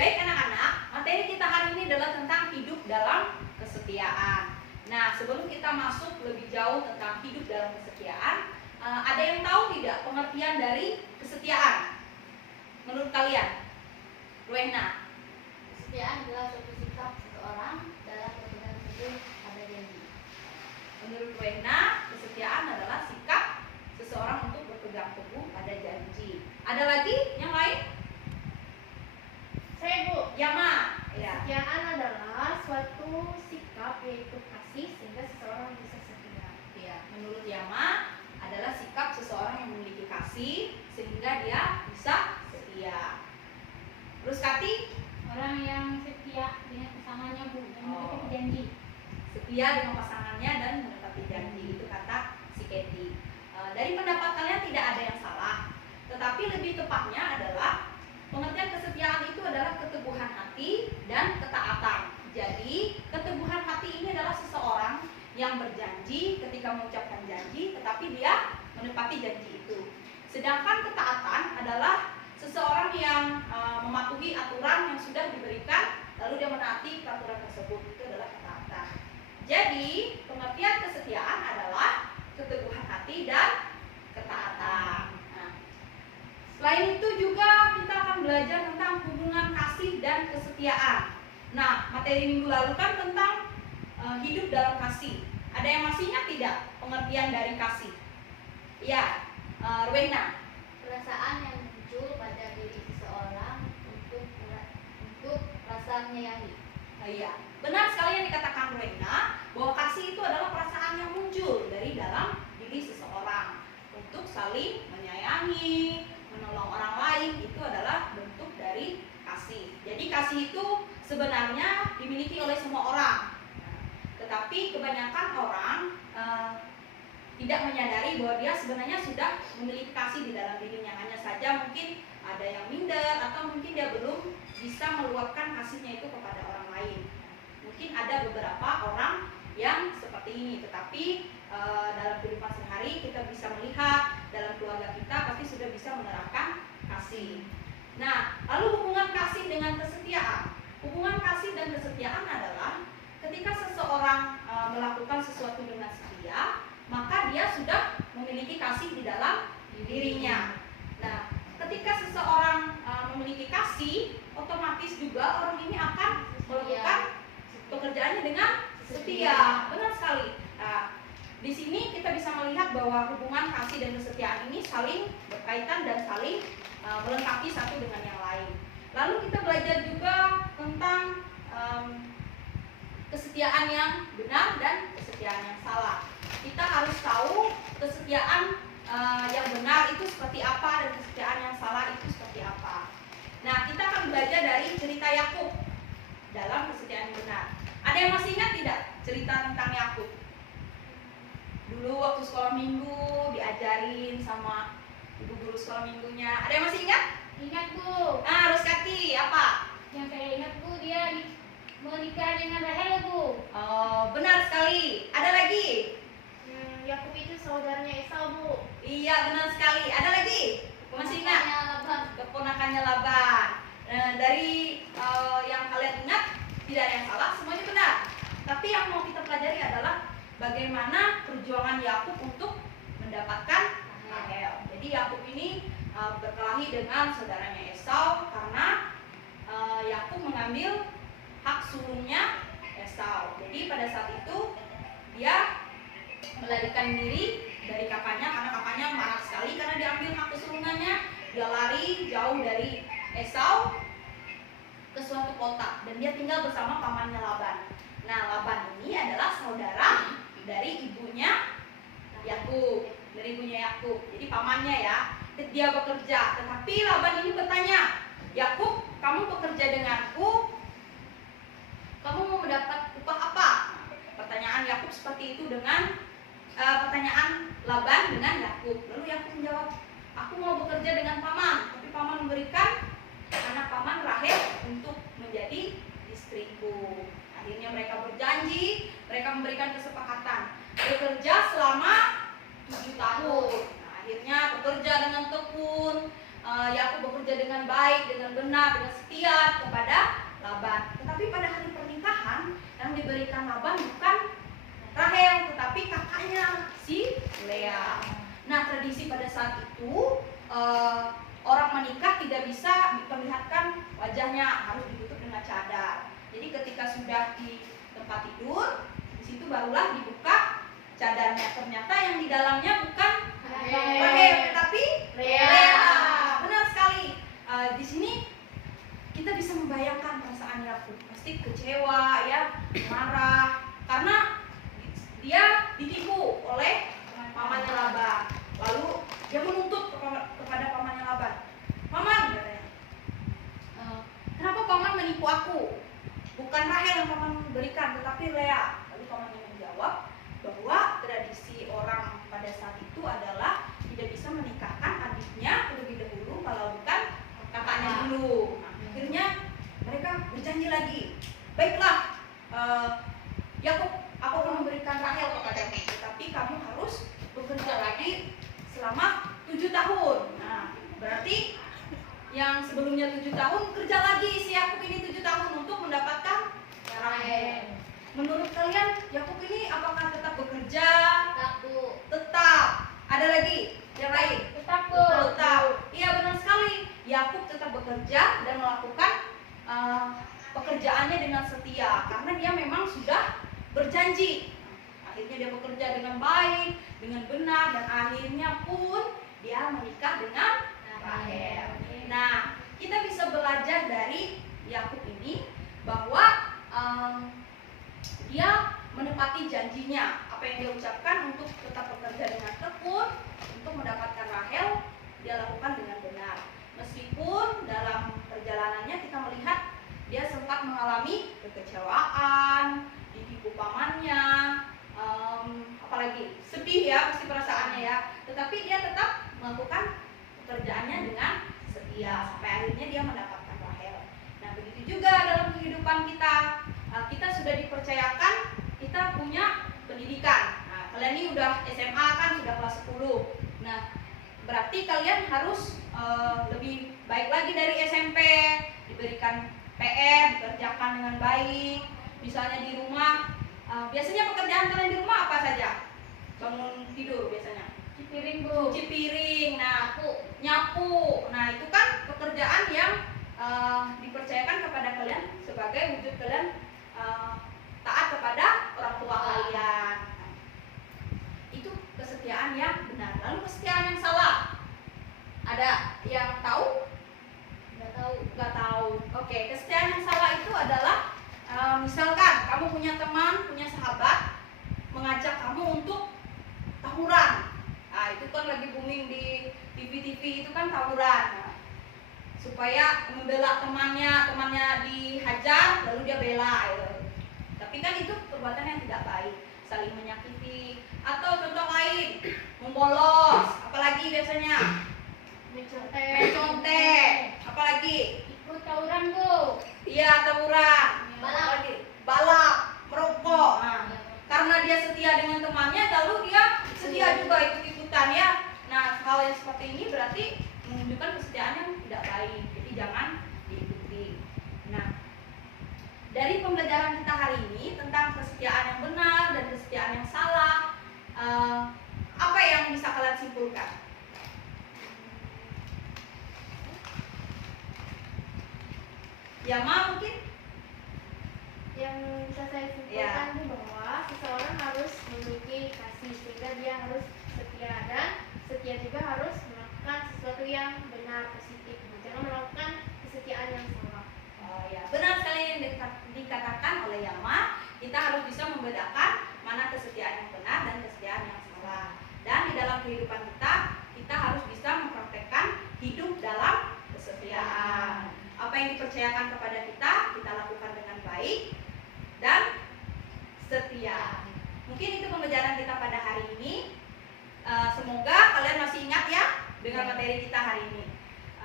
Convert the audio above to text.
Baik anak-anak, materi kita hari ini adalah tentang hidup dalam kesetiaan. Nah, sebelum kita masuk lebih jauh tentang hidup dalam kesetiaan, ada yang tahu tidak pengertian dari kesetiaan? Menurut kalian? Ruena. Kesetiaan adalah suatu sikap seseorang dalam berpegang teguh pada janji. Menurut Ruena, kesetiaan adalah sikap seseorang untuk berpegang teguh pada janji. Ada lagi yang lain? Saya, Bu. Yama. Ya. Kesetiaan adalah suatu sikap yaitu kasih sehingga seseorang bisa setia. Ya, menurut Yama adalah sikap seseorang yang memiliki kasih sehingga dia bisa setia. Terus Kati? Orang yang setia dengan pasangannya, Bu, dan menepati janji. Setia dengan pasangannya dan menepati janji, itu kata si Keti. Dari pendapat kalian tidak ada yang salah, tetapi lebih tepatnya adalah pengertian kesetiaan itu adalah keteguhan hati dan ketaatan. Jadi keteguhan hati ini adalah seseorang yang berjanji ketika mengucapkan janji, tetapi dia menepati janji itu. Sedangkan ketaatan adalah seseorang yang mematuhi aturan yang sudah diberikan, lalu dia menaati peraturan tersebut. Itu adalah ketaatan. Jadi pengertian kesetiaan adalah keteguhan hati dan ketaatan. Nah, selain itu juga kita akan belajar tentang hubungan kasih dan kesetiaan. Nah, materi minggu lalu kan tentang hidup dalam kasih. Ada yang masih ingat tidak pengertian dari kasih? Iya, Rowena. Perasaan yang muncul pada diri seseorang untuk rasa menyayangi. Iya, benar sekali yang dikatakan Rowena bahwa kasih itu adalah perasaan yang muncul dari dalam diri seseorang untuk saling menyayangi, menolong orang lain. Itu adalah bentuk dari kasih. Jadi kasih itu sebenarnya dimiliki oleh semua orang, tetapi kebanyakan orang tidak menyadari bahwa dia sebenarnya sudah memiliki kasih di dalam dirinya. Hanya saja mungkin ada yang minder atau mungkin dia belum bisa meluapkan kasihnya itu kepada orang lain. Mungkin ada beberapa orang yang seperti ini, tetapi dalam kehidupan sehari kita bisa melihat dalam keluarga kita pasti sudah bisa menerapkan kasih. Nah, lalu hubungan kasih dengan kesetiaan. Hubungan kasih dan kesetiaan adalah ketika seseorang melakukan sesuatu dengan setia, maka dia sudah memiliki kasih di dalam dirinya. Nah, ketika seseorang memiliki kasih, otomatis juga orang ini akan melakukan pekerjaannya dengan setia. Benar sekali. Nah, di sini kita bisa melihat bahwa hubungan kasih dan kesetiaan ini saling berkaitan dan saling melengkapi satu dengan yang lain. Lalu kita belajar juga tentang kesetiaan yang benar dan kesetiaan yang salah. Kita harus tahu kesetiaan yang benar itu seperti apa dan kesetiaan yang salah itu seperti apa. Nah, kita akan belajar dari cerita Yakub dalam kesetiaan yang benar. Ada yang masih ingat tidak cerita tentang Yakub? Dulu waktu sekolah minggu diajarin sama ibu guru sekolah minggunya. Ada yang masih ingat? Ingat, Bu. Nah, Ruskati, apa? Yang saya ingat, Bu, dia menikah dengan Rahel, Bu. Oh, benar sekali. Ada lagi? Yakub itu saudaranya Esau, Bu. Iya, benar sekali. Ada lagi? Masih ingat? Keponakannya Laban. Dari yang kalian ingat, tidak ada yang salah, semuanya benar. Tapi yang mau kita pelajari adalah bagaimana perjuangan Yakub untuk mendapatkan Rahel. Jadi Yakub ini berkelahi dengan saudaranya Esau karena Yakub mengambil hak sulungnya Esau. Jadi pada saat itu dia melarikan diri dari kakaknya karena kakaknya marah sekali karena diambil hak kesulungannya. Dia lari jauh dari Esau ke suatu kota dan dia tinggal bersama pamannya Laban. Nah, Laban ini adalah saudara dari ibunya Yakub, Jadi pamannya ya. Dia bekerja, tetapi Laban ini bertanya, "Yakub, kamu bekerja denganku, kamu mau mendapat upah apa?" Pertanyaan Yakub seperti itu dengan pertanyaan Laban dengan Yakub. Lalu Yakub menjawab, "Aku mau bekerja dengan paman, tapi paman memberikan anak paman Rahel untuk menjadi istriku." Akhirnya mereka berjanji, mereka memberikan kesepakatan bekerja selama 7 tahun. Nah, akhirnya bekerja dengan tekun, Yakub bekerja dengan baik, dengan benar, dengan setia kepada Laban. Tetapi pada hari pernikahan yang diberikan Laban bukan Rahel, tetapi kakaknya si Lea. Nah, tradisi pada saat itu orang menikah tidak bisa diperlihatkan wajahnya, harus ditutup dengan cadar. Jadi ketika sudah di tempat tidur, di situ barulah dibuka cadarnya. Ternyata yang di dalamnya bukan Rahel, tetapi Lea. Benar sekali. Di sini kita bisa membayangkan perasaan Yakub, pasti kecewa, ya, marah, karena dia ditipu oleh pamannya Laban. Lalu dia menuntut kepada pamannya Laban. Paman, katanya, kenapa paman menipu aku? Bukan Rahel yang paman berikan, tetapi Lea. Lalu pamannya menjawab bahwa tradisi orang pada saat itu adalah tidak bisa menikahkan adiknya terlebih dahulu kalau bukan kakaknya dulu. Nah, akhirnya mereka berjanji lagi, baiklah, Yakub, aku akan memberikan Rahel kepadamu, tetapi kamu harus bekerja lagi selama 7 tahun. Nah, berarti yang sebelumnya 7 tahun kerja lagi si Yakub ini 7 tahun untuk mendapatkan Rahel. Menurut kalian Yakub ini apakah tetap bekerja? Tetap. Ada lagi yang lain? Tetap. Iya, benar sekali. Yakub tetap bekerja dan melakukan pekerjaannya dengan setia karena dia memang sudah berjanji. Akhirnya dia bekerja dengan baik, dengan benar, dan akhirnya pun dia menikah dengan Rahel. Nah, kita bisa belajar dari Yakub ini bahwa dia menepati janjinya. Apa yang dia ucapkan untuk tetap bekerja dengan tekun untuk mendapatkan Rahel, dia lakukan dengan benar. Meskipun dalam perjalanannya kita melihat dia sempat mengalami kekecewaan, ditipu pamannya, apalagi sedih ya pasti perasaannya ya. Tetapi dia tetap melakukan pekerjaannya dengan setia sampai akhirnya dia mendapatkan Rahel. Nah, begitu juga dalam kehidupan kita. Kita sudah dipercayakan, kita punya pendidikan. Nah, kalian ini udah SMA kan, sudah kelas 10. Nah, berarti kalian harus lebih baik lagi dari SMP, diberikan PR, dikerjakan dengan baik. Misalnya di rumah, biasanya pekerjaan kalian di rumah apa saja? Bangun tidur biasanya. Cuci piring, Bu. Cuci piring, nah, nyapu. Nah, itu kan pekerjaan yang dipercayakan kepada kalian sebagai wujud kalian taat kepada orang tua kalian. Itu kesetiaan yang benar. Lalu kesetiaan yang salah, ada yang tahu? Nggak tahu. Oke, kesetiaan yang salah itu adalah misalkan kamu punya teman, punya sahabat mengajak kamu untuk tawuran. Nah, itu kan lagi booming di TV-TV itu kan tawuran. Nah, supaya membela temannya dihajar lalu dia bela. Tapi kan itu perbuatan yang tidak baik, saling menyakiti. Atau contoh lain, membolos, apalagi biasanya mencontek, apalagi Ikut tawuran, Bu. iya tawuran, balap, merokok. Nah, karena dia setia dengan temannya, lalu dia setia juga ikut-ikutan ya. Nah, hal yang seperti ini berarti menunjukkan kesetiaan yang tidak baik, jadi jangan diikuti. Nah, dari pembelajaran kita hari ini tentang kesetiaan yang benar dan kesetiaan yang salah, apa yang bisa kalian simpulkan? Ya, mungkin Yang bisa saya simpulkan itu bahwa seseorang harus memiliki kasih sehingga dia harus setia, dan setia juga harus melakukan sesuatu yang benar, positif. Jangan melakukan kesetiaan yang salah. Oh ya, benar sekali yang dikatakan oleh Yama. Kita harus bisa membedakan mana kesetiaan yang benar dan kesetiaan yang salah. Dan di dalam kehidupan kita, kita harus bisa mempraktekkan hidup dalam kesetiaan. Apa yang dipercayakan kepada kita lakukan dengan baik dan setia. Mungkin itu pembelajaran kita pada hari ini. Semoga kalian masih ingat ya dengan materi kita hari ini.